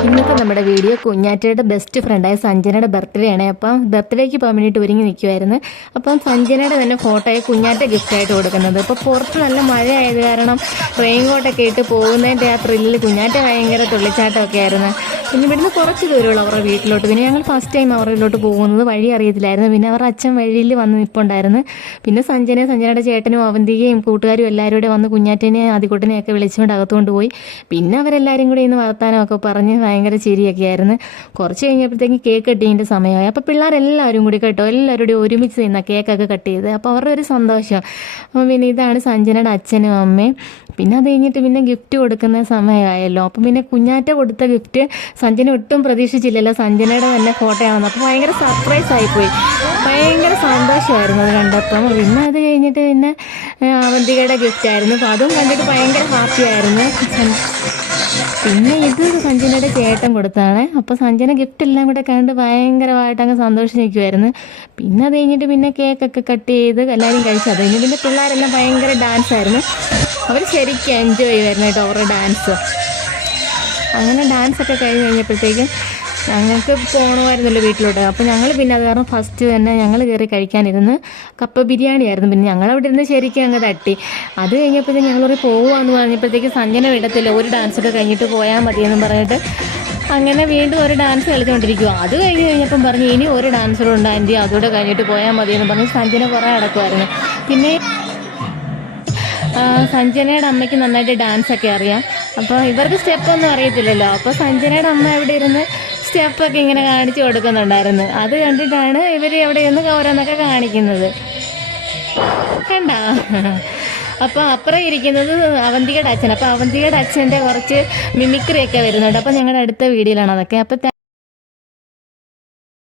กินไม่ നമ്മുടെ വീഡിയോ കുഞ്ഞാറ്റയുടെ ബെസ്റ്റ് ഫ്രണ്ടായ സഞ്ജനയുടെ ബർത്ത്ഡേ ആണ്. അപ്പം ബർത്ത്ഡേക്ക് പോകാൻ വേണ്ടിയിട്ട് ഒരുങ്ങി നിൽക്കുമായിരുന്നു അപ്പം സഞ്ജനയുടെ തന്നെ ഫോട്ടോയെ കുഞ്ഞാറ്റ ഗിഫ്റ്റായിട്ട് കൊടുക്കുന്നത്. അപ്പോൾ പുറത്ത് നല്ല മഴ ആയത് കാരണം റെയിൻ കോട്ടൊക്കെ ഇട്ട് പോകുന്നതിന്റെ ആ ത്രില്ലിൽ കുഞ്ഞാറ്റ ഭയങ്കര തുള്ളിച്ചാട്ടമൊക്കെ ആയിരുന്നു. പിന്നെ ഇവിടുന്ന് കുറച്ച് ദൂരമുള്ള അവരുടെ വീട്ടിലോട്ട്. പിന്നെ ഞങ്ങൾ ഫസ്റ്റ് ടൈം അവരുടെ വീട്ടിലോട്ട് പോകുന്നത് വഴി അറിയത്തില്ലായിരുന്നു. പിന്നെ അവരുടെ അച്ഛൻ വഴിയിൽ വന്ന് നിൽപ്പുണ്ടായിരുന്നു പിന്നെ സഞ്ജന സഞ്ജനയുടെ ചേട്ടനും അവന്തികയും കൂട്ടുകാരും എല്ലാവരും കൂടെ വന്ന് കുഞ്ഞാറ്റനെ ആദ്യക്കൂട്ടനെയൊക്കെ വിളിച്ചുകൊണ്ട് അകത്തുകൊണ്ട് പോയി. പിന്നെ അവരെല്ലാവരും കൂടി ഇന്ന് വർത്താനമൊക്കെ പറഞ്ഞ് ഭയങ്കര ചിരിയൊക്കെ ആയിരുന്നു കുറച്ച് കഴിഞ്ഞപ്പോഴത്തേക്ക് കേക്ക് കട്ടിങ്ങിന്റെ സമയമായി. അപ്പോൾ പിള്ളേരെല്ലാവരും കൂടി കേട്ടോ എല്ലാവരുടെയും ഒരുമിച്ച് നിന്ന കേക്കൊക്കെ കട്ട് ചെയ്ത്. അപ്പോൾ അവരുടെ ഒരു സന്തോഷം. അപ്പം പിന്നെ ഇതാണ് സഞ്ജനയുടെ അച്ഛനും അമ്മയും. പിന്നെ അത് കഴിഞ്ഞിട്ട് പിന്നെ ഗിഫ്റ്റ് കൊടുക്കുന്ന സമയമായല്ലോ. അപ്പം പിന്നെ കുഞ്ഞാറ്റ കൊടുത്ത ഗിഫ്റ്റ് സഞ്ജന ഒട്ടും പ്രതീക്ഷിച്ചില്ലല്ലോ. സഞ്ജനയുടെ തന്നെ ഫോട്ടോയാണെന്ന് അപ്പോൾ ഭയങ്കര സർപ്രൈസ് ആയിപ്പോയി. ഭയങ്കര സന്തോഷമായിരുന്നു അത് കണ്ടപ്പം. പിന്നെ അത് കഴിഞ്ഞിട്ട് പിന്നെ അവന്തികയുടെ ഗിഫ്റ്റ് ആയിരുന്നു. അപ്പോൾ അതും കണ്ടിട്ട് ഭയങ്കര ഹാപ്പി ആയിരുന്നു. പിന്നെ ഇത് സഞ്ജനയുടെ ചേട്ടൻ കൊടുത്താണ് അപ്പോൾ സഞ്ജന ഗിഫ്റ്റ് എല്ലാം കൂടെ കണ്ട് ഭയങ്കരമായിട്ട് അങ്ങ് സന്തോഷം നിൽക്കുമായിരുന്നു പിന്നെ അത് കഴിഞ്ഞിട്ട് പിന്നെ കേക്കൊക്കെ കട്ട് ചെയ്ത് എല്ലാവരും കഴിച്ചു. അത് കഴിഞ്ഞ് പിന്നെ പിള്ളേരെല്ലാം ഭയങ്കര ഡാൻസ് ആയിരുന്നു. അവർ ശരിക്കും എൻജോയ് ചെയ്യുമായിരുന്നു കേട്ടോ അവരുടെ ഡാൻസ് അങ്ങനെ ഡാൻസ് ഒക്കെ കഴിഞ്ഞ് കഴിഞ്ഞപ്പോഴത്തേക്കും ഞങ്ങൾക്ക് പോകണമായിരുന്നല്ലോ വീട്ടിലോട്ട്. അപ്പോൾ ഞങ്ങൾ പിന്നെ അത് കാരണം ഫസ്റ്റ് തന്നെ ഞങ്ങൾ കയറി കഴിക്കാനിരുന്ന് കപ്പ ബിരിയാണി ആയിരുന്നു. പിന്നെ ഞങ്ങൾ അവിടെ ഇരുന്ന് ശരിക്കും അങ്ങ് തട്ടി. അത് കഴിഞ്ഞപ്പോൾ ഞങ്ങൾ ഒരു പോവാന്ന് പറഞ്ഞപ്പോഴത്തേക്ക് സഞ്ജന വിടത്തില്ല. ഒരു ഡാൻസ് ഒക്കെ കഴിഞ്ഞിട്ട് പോയാൽ മതിയെന്നും പറഞ്ഞിട്ട് അങ്ങനെ വീണ്ടും ഒരു ഡാൻസ് കളിച്ചുകൊണ്ടിരിക്കുക അത് കഴിഞ്ഞ് കഴിഞ്ഞപ്പം പറഞ്ഞു ഇനി ഒരു ഡാൻസറുണ്ട് ആന്റി അതുകൂടെ കഴിഞ്ഞിട്ട് പോയാൽ മതിയെന്ന് പറഞ്ഞ് സഞ്ജന കുറേ അടക്കുമായിരുന്നു പിന്നെ സഞ്ജനയുടെ അമ്മയ്ക്ക് നന്നായിട്ട് ഡാൻസൊക്കെ അറിയാം. അപ്പോൾ ഇവർക്ക് സ്റ്റെപ്പൊന്നും അറിയത്തില്ലല്ലോ. അപ്പോൾ സഞ്ജനയുടെ അമ്മ എവിടെ ഇരുന്ന് സ്റ്റെപ്പൊക്കെ ഇങ്ങനെ കാണിച്ചു കൊടുക്കുന്നുണ്ടായിരുന്നു. അത് കണ്ടിട്ടാണ് ഇവർ അവിടെ ഒന്ന് ഓരോന്നൊക്കെ കാണിക്കുന്നത്. കണ്ട? അപ്പോൾ അപ്പുറം ഇരിക്കുന്നത് അവന്തികയുടെ അച്ഛൻ. അപ്പോൾ അവന്തികയുടെ അച്ഛന്റെ കുറച്ച് മിമിക്രിയൊക്കെ വരുന്നുണ്ട്. അപ്പോൾ ഞങ്ങളുടെ അടുത്ത വീഡിയോയിലാണ് അതൊക്കെ. അപ്പോൾ